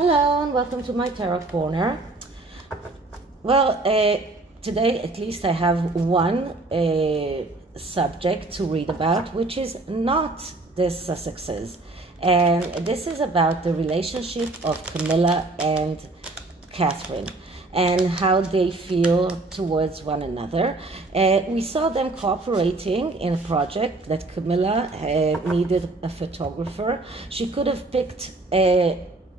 Hello and welcome to my tarot corner. Well, today at least I have one subject to read about, which is not the Sussexes. And this is about the relationship of Camilla and Catherine and how they feel towards one another. We saw them cooperating in a project that Camilla needed a photographer. She could have picked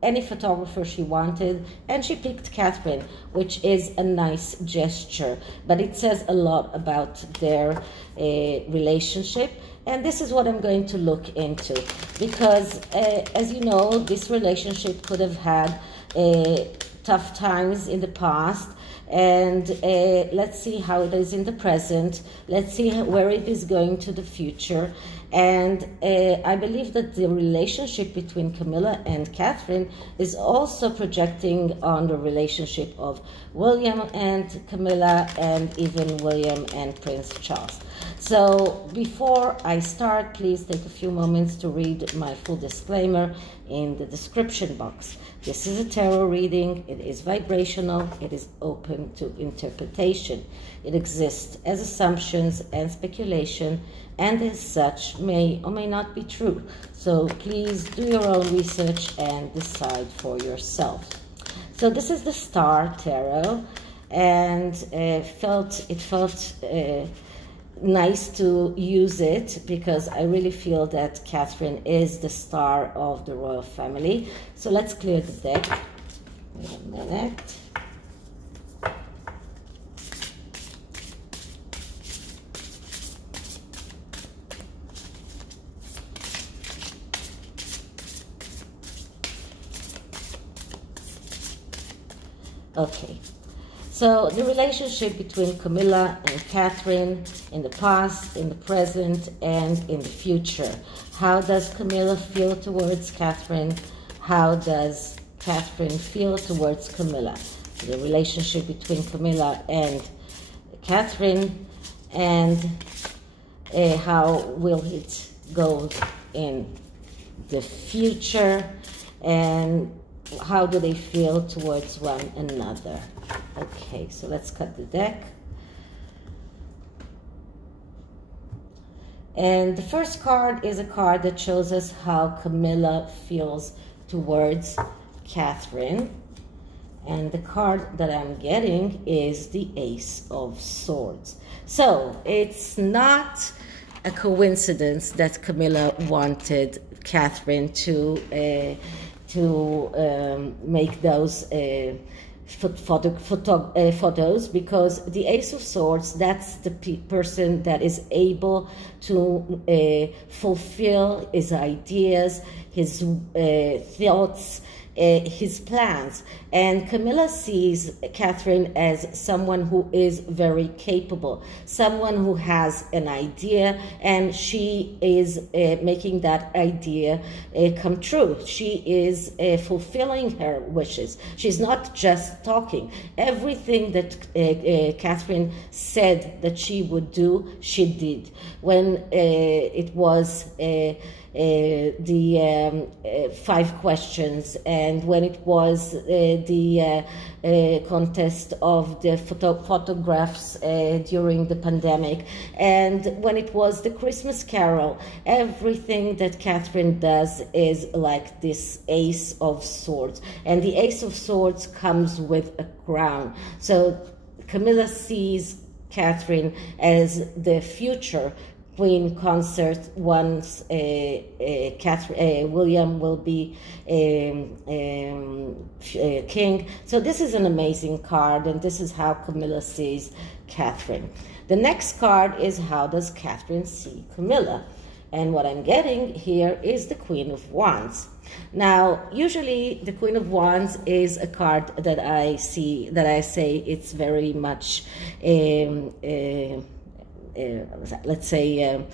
any photographer she wanted, and she picked Catherine, which is a nice gesture, but it says a lot about their relationship. And this is what I'm going to look into, because as you know, this relationship could have had tough times in the past, and let's see how it is in the present. Let's see where it is going to the future. And I believe that the relationship between Camilla and Catherine is also projecting on the relationship of William and Camilla, and even William and Prince Charles. So before I start, please take a few moments to read my full disclaimer in the description box. This is a tarot reading. It is vibrational. It is open to interpretation. It exists as assumptions and speculation, and as such may or may not be true. So please do your own research and decide for yourself. So this is the Star Tarot, and it felt nice to use it because I really feel that Catherine is the star of the royal family. So let's clear the deck. Wait a minute. Okay. So the relationship between Camilla and Catherine in the past, in the present, and in the future. How does Camilla feel towards Catherine? How does Catherine feel towards Camilla? The relationship between Camilla and Catherine, and how will it go in the future, and how do they feel towards one another? Okay, so let's cut the deck. And the first card is a card that shows us how Camilla feels towards Catherine. And the card that I'm getting is the Ace of Swords. So it's not a coincidence that Camilla wanted Catherine to make those photos, because the Ace of Swords, that's the person that is able to fulfill his ideas, his thoughts, his plans. And Camilla sees Catherine as someone who is very capable, someone who has an idea, and she is making that idea come true. She is fulfilling her wishes. She's not just talking. Everything that Catherine said that she would do, she did. When it was the 5 questions, and when it was the contest of the photographs during the pandemic, and when it was the Christmas Carol, everything that Catherine does is like this Ace of Swords. And the Ace of Swords comes with a crown. So Camilla sees Catherine as the future Queen consort once William will be king. So this is an amazing card, and this is how Camilla sees Catherine. The next card is how does Catherine see Camilla? And what I'm getting here is the Queen of Wands. Now, usually the Queen of Wands is a card that I see, that I say it's very much let's say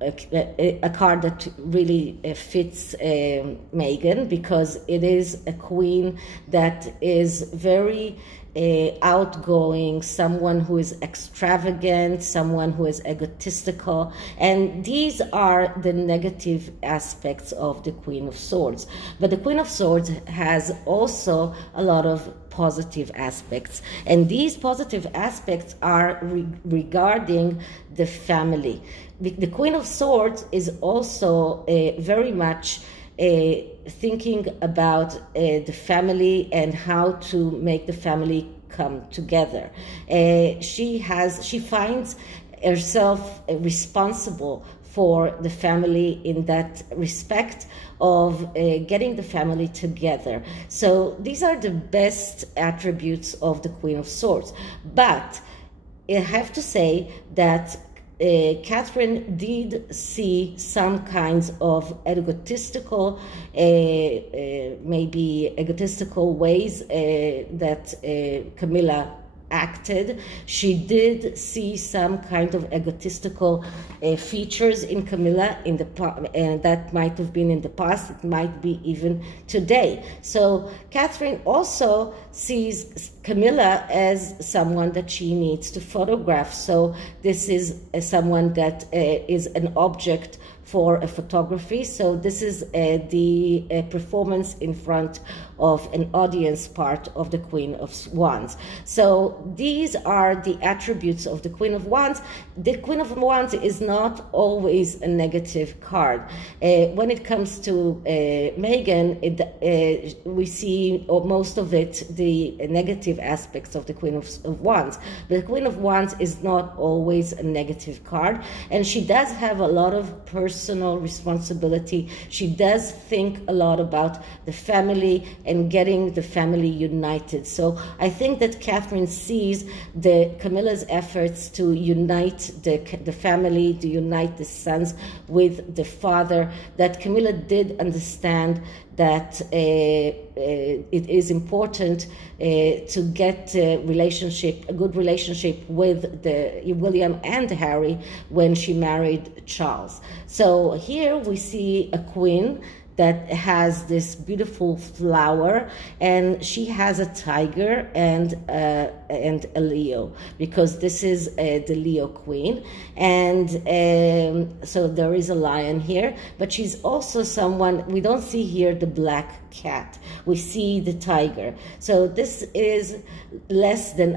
a card that really fits Meghan, because it is a queen that is very outgoing, someone who is extravagant, someone who is egotistical, and these are the negative aspects of the Queen of Swords. But the Queen of Swords has also a lot of positive aspects, and these positive aspects are regarding the family. The Queen of Swords is also very much thinking about the family and how to make the family come together. She finds herself responsible for the family in that respect of getting the family together. So these are the best attributes of the Queen of Swords. But I have to say that Catherine did see some kinds of egotistical, maybe egotistical ways that Camilla acted. She did see some kind of egotistical features in Camilla in the and that might have been in the past. It might be even today. So Catherine also sees Camilla as someone that she needs to photograph. So this is someone that is an object for a photography. So this is the performance in front of an audience part of the Queen of Wands. So these are the attributes of the Queen of Wands. The Queen of Wands is not always a negative card. When it comes to Meghan, we see most of it, the negative aspects of the Queen of Wands. But the Queen of Wands is not always a negative card, and she does have a lot of personal responsibility. She does think a lot about the family and getting the family united. So I think that Catherine sees Camilla's efforts to unite the family, to unite the sons with the father, that Camilla did understand that it is important to get a good relationship with William and Harry when she married Charles. So here we see a queen that has this beautiful flower, and she has a tiger and a Leo, because this is the Leo queen. And so there is a lion here, but she's also someone, we don't see here the black cat, we see the tiger. So this is less than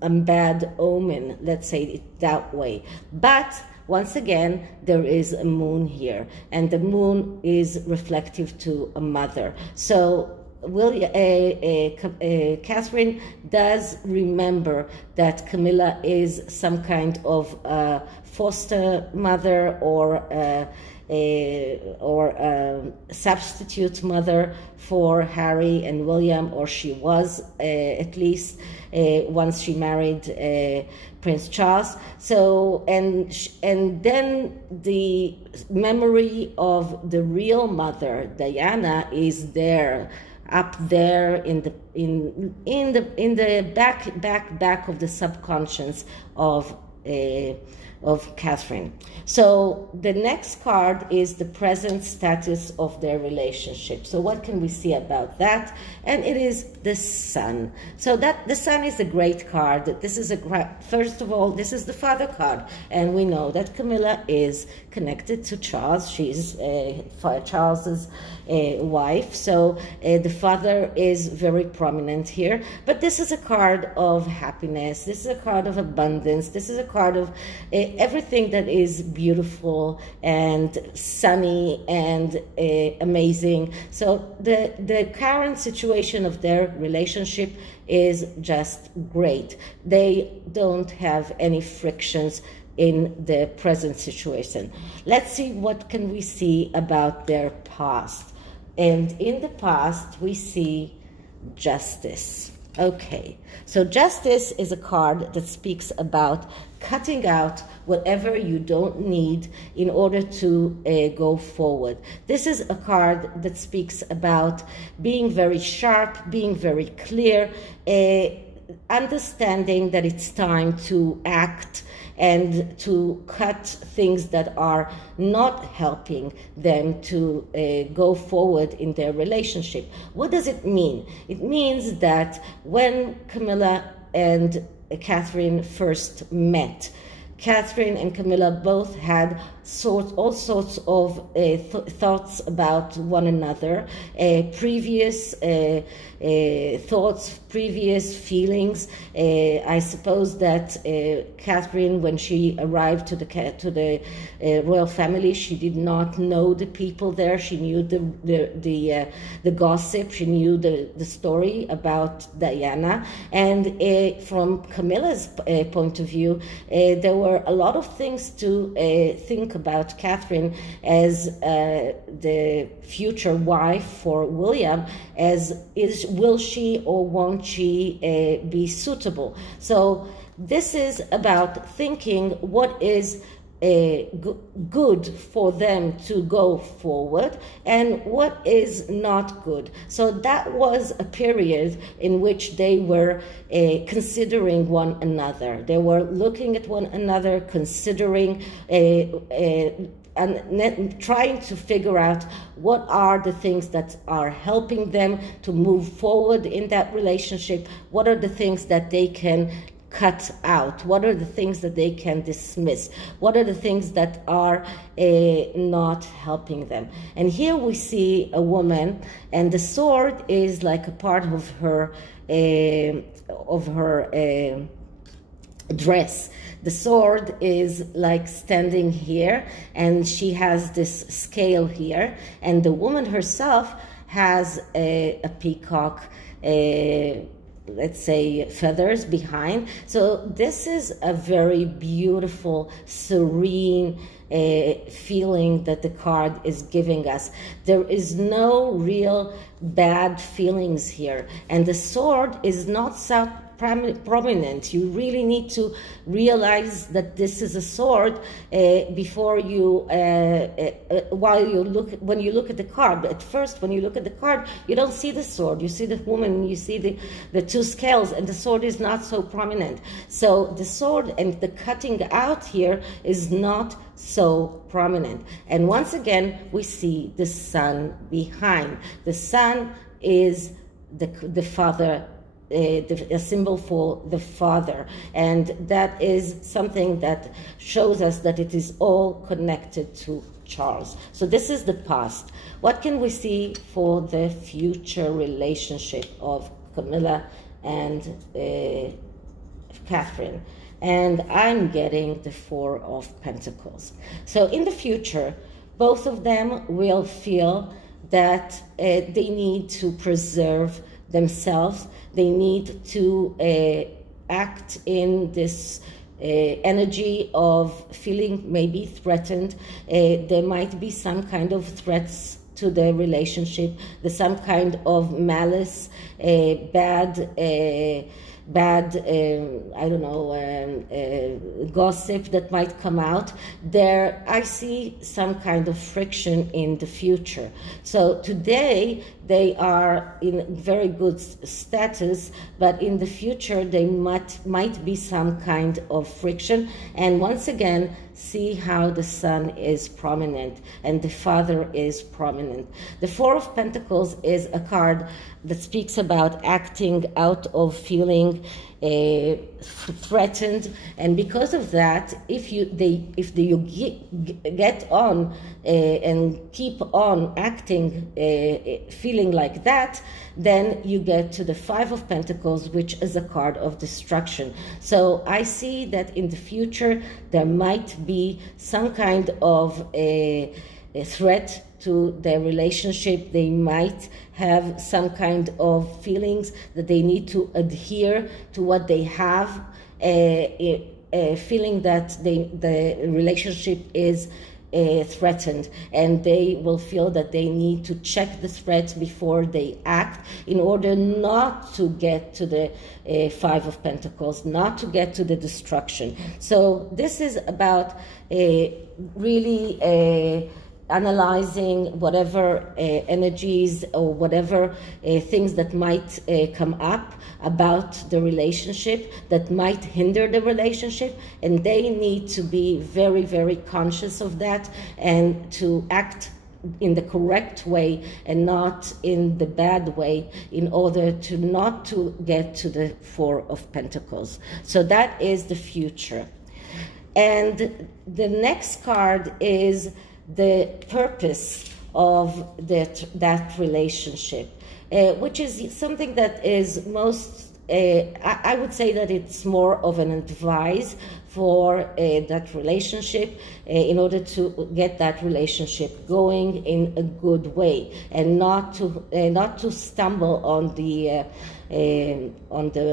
a bad omen, let's say it that way. But once again, there is a moon here, and the moon is reflective to a mother. So Catherine does remember that Camilla is some kind of foster mother or substitute mother for Harry and William, or she was at least once she married Prince Charles. So and then the memory of the real mother, Diana, is there, up there in the back of the subconscious of Catherine. So the next card is the present status of their relationship. So what can we see about that? And it is the Sun. So that the Sun is a great card. This is first of all, this is the father card, and we know that Camilla is connected to Charles. She's Charles's wife. So the father is very prominent here. But this is a card of happiness. This is a card of abundance. This is a card of everything that is beautiful and sunny and amazing. So the current situation of their relationship is just great. They don't have any frictions in the present situation. Let's see what can we see about their past. And in the past, we see Justice. Okay, so Justice is a card that speaks about cutting out whatever you don't need in order to go forward. This is a card that speaks about being very sharp, being very clear, understanding that it's time to act and to cut things that are not helping them to go forward in their relationship. What does it mean? It means that when Camilla and Catherine first met, Catherine and Camilla both had all sorts of thoughts about one another, previous thoughts, previous feelings. I suppose that Catherine, when she arrived to the royal family, she did not know the people there. She knew the gossip. She knew the story about Diana. And from Camilla's point of view, there were a lot of things to think about Catherine as the future wife for William, as will she or won't she be suitable. So this is about thinking what is good for them to go forward and what is not good. So that was a period in which they were considering one another. They were looking at one another, considering and trying to figure out what are the things that are helping them to move forward in that relationship, what are the things that they can cut out, what are the things that they can dismiss, what are the things that are not helping them. And here we see a woman, and the sword is like a part of her dress. The sword is like standing here, and she has this scale here, and the woman herself has a peacock, let's say, feathers behind. So this is a very beautiful, serene feeling that the card is giving us. There is no real bad feelings here, and the sword is not so prominent. You really need to realize that this is a sword before you, when you look at the card. But at first, when you look at the card, you don't see the sword. You see the woman, you see the two scales, and the sword is not so prominent. So the sword and the cutting out here is not so prominent. And once again, we see the sun behind. The sun is the father, a symbol for the father, and that is something that shows us that it is all connected to Charles. So this is the past. What can we see for the future relationship of Camilla and Catherine? And I'm getting the Four of Pentacles. So in the future, both of them will feel that they need to preserve themselves. They need to act in this energy of feeling maybe threatened. There might be some kind of threats to the relationship. There's some kind of malice, bad, I don't know, gossip that might come out. There, I see some kind of friction in the future. So today, they are in very good status, but in the future, there might be some kind of friction. And once again, see how the sun is prominent and the father is prominent. The Four of Pentacles is a card that speaks about acting out of feeling threatened, and because of that, if you get on and keep on acting feeling like that, then you get to the Five of Pentacles, which is a card of destruction. So I see that in the future there might be some kind of a threat to their relationship. They might have some kind of feelings that they need to adhere to what they have, feeling that the relationship is threatened, and they will feel that they need to check the threat before they act in order not to get to the Five of Pentacles, not to get to the destruction. So this is about really analyzing whatever energies or whatever things that might come up about the relationship that might hinder the relationship, and they need to be very, very conscious of that and to act in the correct way and not in the bad way, in order to not to get to the Four of Pentacles. So that is the future. And the next card is the purpose of that relationship, which is something that is most, I would say that it's more of an advice for that relationship, in order to get that relationship going in a good way, and not to stumble on the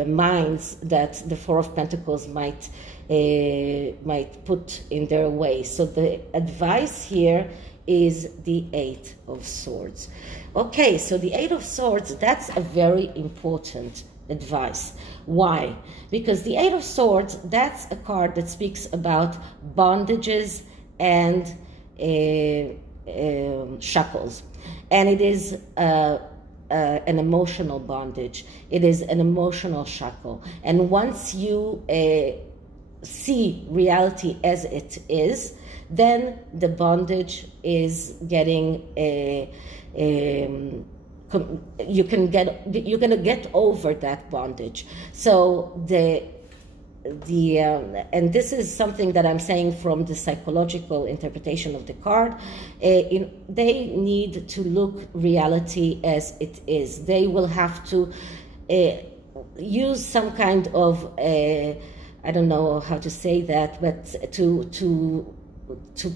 mines that the Four of Pentacles might put in their way. So the advice here is the Eight of Swords. Okay, so the Eight of Swords, that's a very important advice. Why? Because the Eight of Swords, that's a card that speaks about bondages and shackles. And it is an emotional bondage. It is an emotional shackle. And once you see reality as it is, then the bondage is getting you're gonna get over that bondage. So and this is something that I'm saying from the psychological interpretation of the card. They need to look reality as it is. They will have to use some kind of I don't know how to say that, but to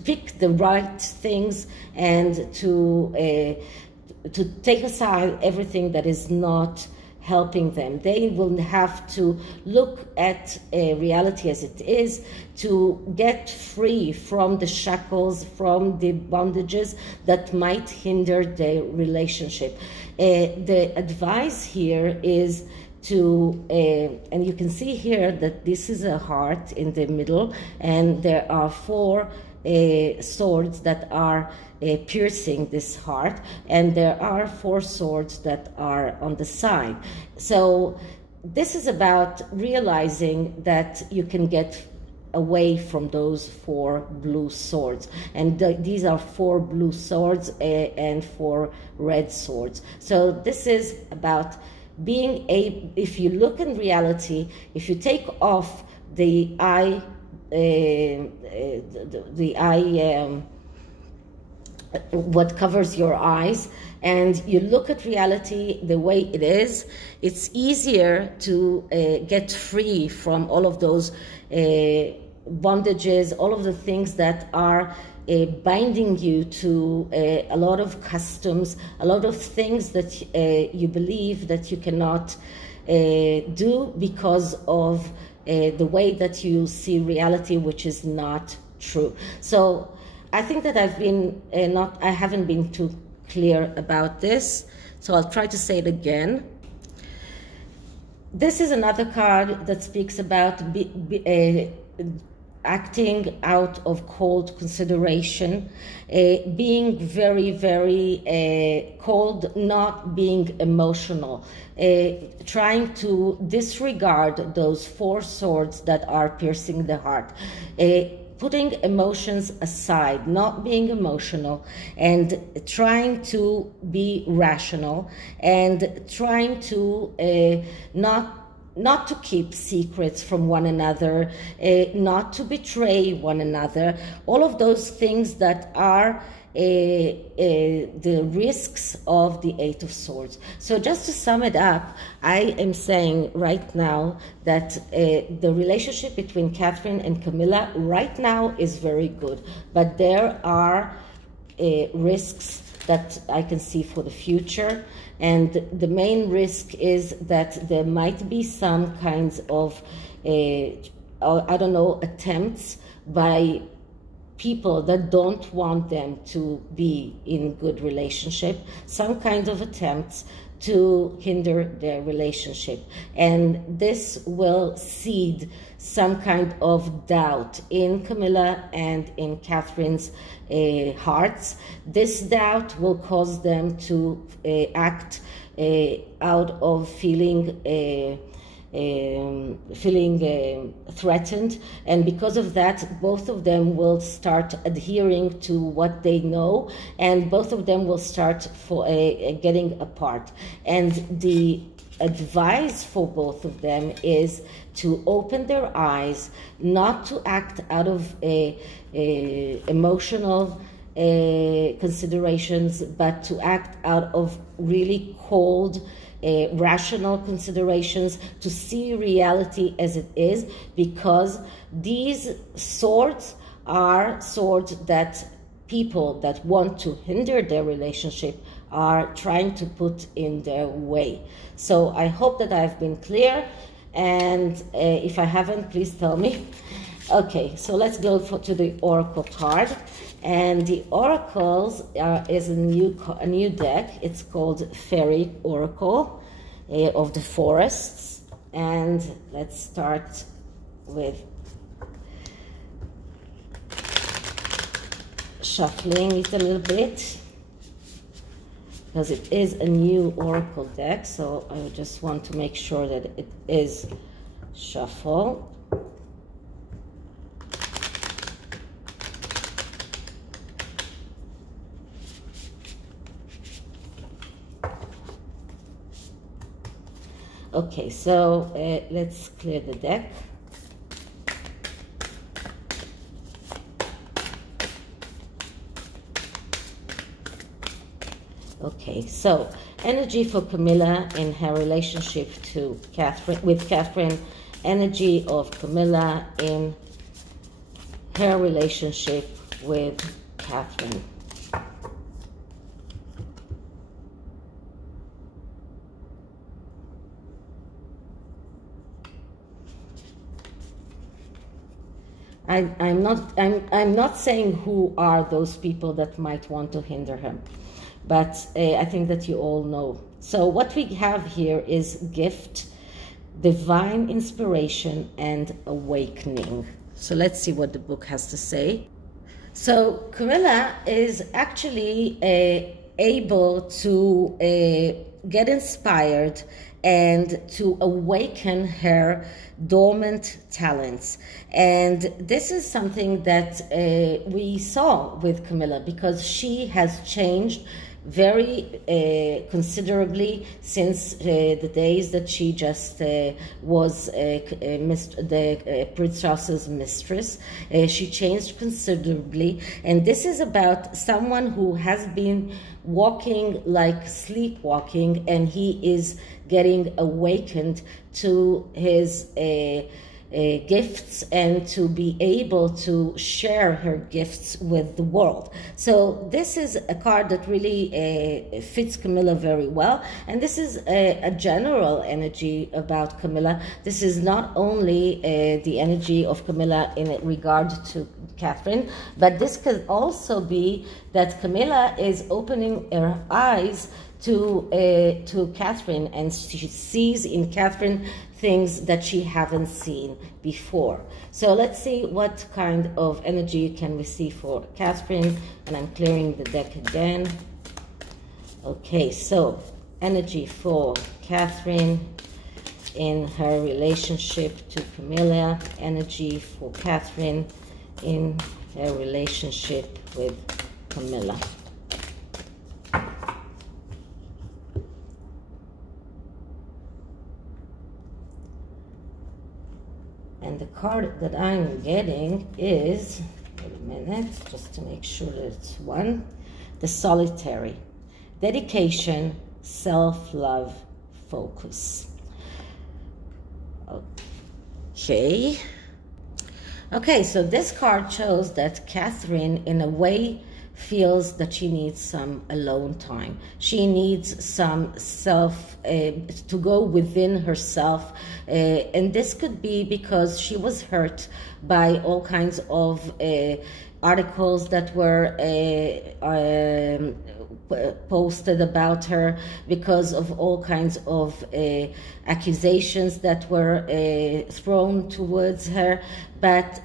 pick the right things and to take aside everything that is not helping them. They will have to look at reality as it is, to get free from the shackles, from the bondages that might hinder their relationship. The advice here is to, and you can see here that this is a heart in the middle, and there are four swords that are piercing this heart, and there are four swords that are on the side. So this is about realizing that you can get away from those four blue swords, and these are four blue swords and four red swords. So this is about being if you look in reality, if you take off the eye, what covers your eyes, and you look at reality the way it is, it's easier to get free from all of those bondages, all of the things that are binding you to a lot of customs, a lot of things that you believe that you cannot do because of the way that you see reality, which is not true. So I think that I haven't been too clear about this, so I'll try to say it again. This is another card that speaks about acting out of cold consideration, being very, very cold, not being emotional, trying to disregard those four swords that are piercing the heart, putting emotions aside, not being emotional, and trying to be rational, and trying to not to keep secrets from one another, not to betray one another, all of those things that are the risks of the Eight of Swords. So just to sum it up, I am saying right now that the relationship between Catherine and Camilla right now is very good, but there are risks that I can see for the future. And the main risk is that there might be some kinds of, I don't know, attempts by people that don't want them to be in good relationship, some kind of attempts to hinder their relationship. And this will seed some kind of doubt in Camilla and in Catherine's hearts. This doubt will cause them to act out of feeling threatened, and because of that, both of them will start adhering to what they know, and both of them will start getting apart. And the advice for both of them is to open their eyes, not to act out of emotional considerations, but to act out of really cold, rational considerations, to see reality as it is, because these swords are swords that people that want to hinder their relationship are trying to put in their way. So I hope that I've been clear, and if I haven't, please tell me. Okay, so let's go to the oracle card. And the oracles is a new deck. It's called FAERY Oracle of the Forests. And let's start with shuffling it a little bit, because it is a new oracle deck, so I just want to make sure that it is shuffled. Okay, so let's clear the deck. Okay, so energy for Camilla in her relationship to Catherine, energy of Camilla in her relationship with Catherine. I'm not saying who are those people that might want to hinder him, but I think that you all know. So what we have here is gift, divine inspiration, and awakening. So let's see what the book has to say. So Camilla is actually able to get inspired and to awaken her dormant talents. And this is something that we saw with Camilla, because she has changed very considerably since the days that she just was the princess's mistress. She changed considerably, and this is about someone who has been walking like sleepwalking, and he is getting awakened to his gifts and to be able to share her gifts with the world. So this is a card that really fits Camilla very well, and this is a general energy about Camilla. This is not only the energy of Camilla in regard to Catherine, but this could also be that Camilla is opening her eyes to Catherine, and she sees in Catherine things that she haven't seen before. So let's see what kind of energy can we see for Catherine, and I'm clearing the deck again. Okay, so energy for Catherine in her relationship to Camilla, energy for Catherine in her relationship with Camilla. And the card that I'm getting is, wait a minute, just to make sure that it's one, the Solitary. Dedication, self-love, focus. Okay. Okay, so this card shows that Catherine, in a way, feels that she needs some alone time. She needs some to go within herself, and this could be because she was hurt by all kinds of articles that were posted about her, because of all kinds of accusations that were thrown towards her. But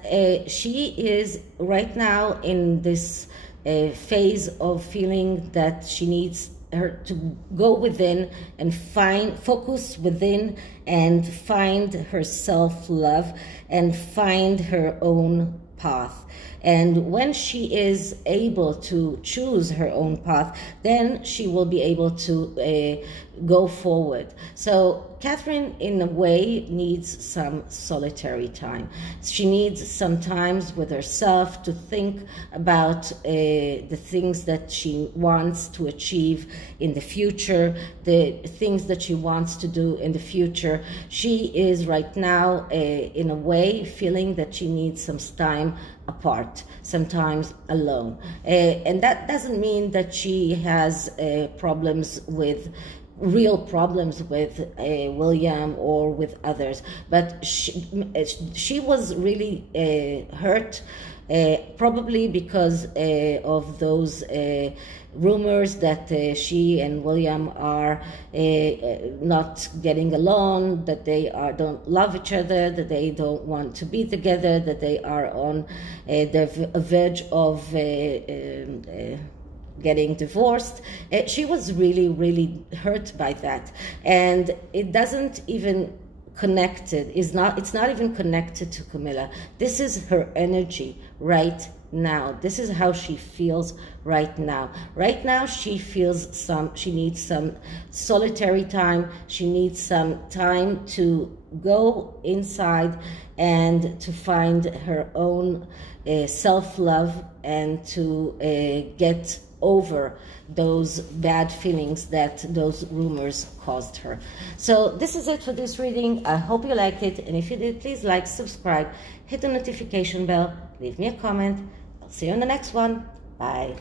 she is right now in this phase of feeling that she needs her to go within and focus within and find her self-love and find her own path. And when she is able to choose her own path, then she will be able to go forward. So Catherine, in a way, needs some solitary time. She needs some time with herself to think about the things that she wants to achieve in the future, the things that she wants to do in the future. She is right now, in a way, feeling that she needs some time apart, sometimes alone. And that doesn't mean that she has real problems with William or with others, but she was really hurt, probably because of those rumors that she and William are not getting along, that they don't love each other, that they don't want to be together, that they are on the verge of getting divorced. She was really, really hurt by that, and it doesn't even it's not even connected to Camilla. This is her energy right now. This is how she feels right now. Right now she feels she needs some solitary time. She needs some time to go inside and to find her own self-love and to get over those bad feelings that those rumors caused her. So this is it for this reading. I hope you liked it, and if you did, please like, subscribe, hit the notification bell, leave me a comment. I'll see you on the next one. Bye.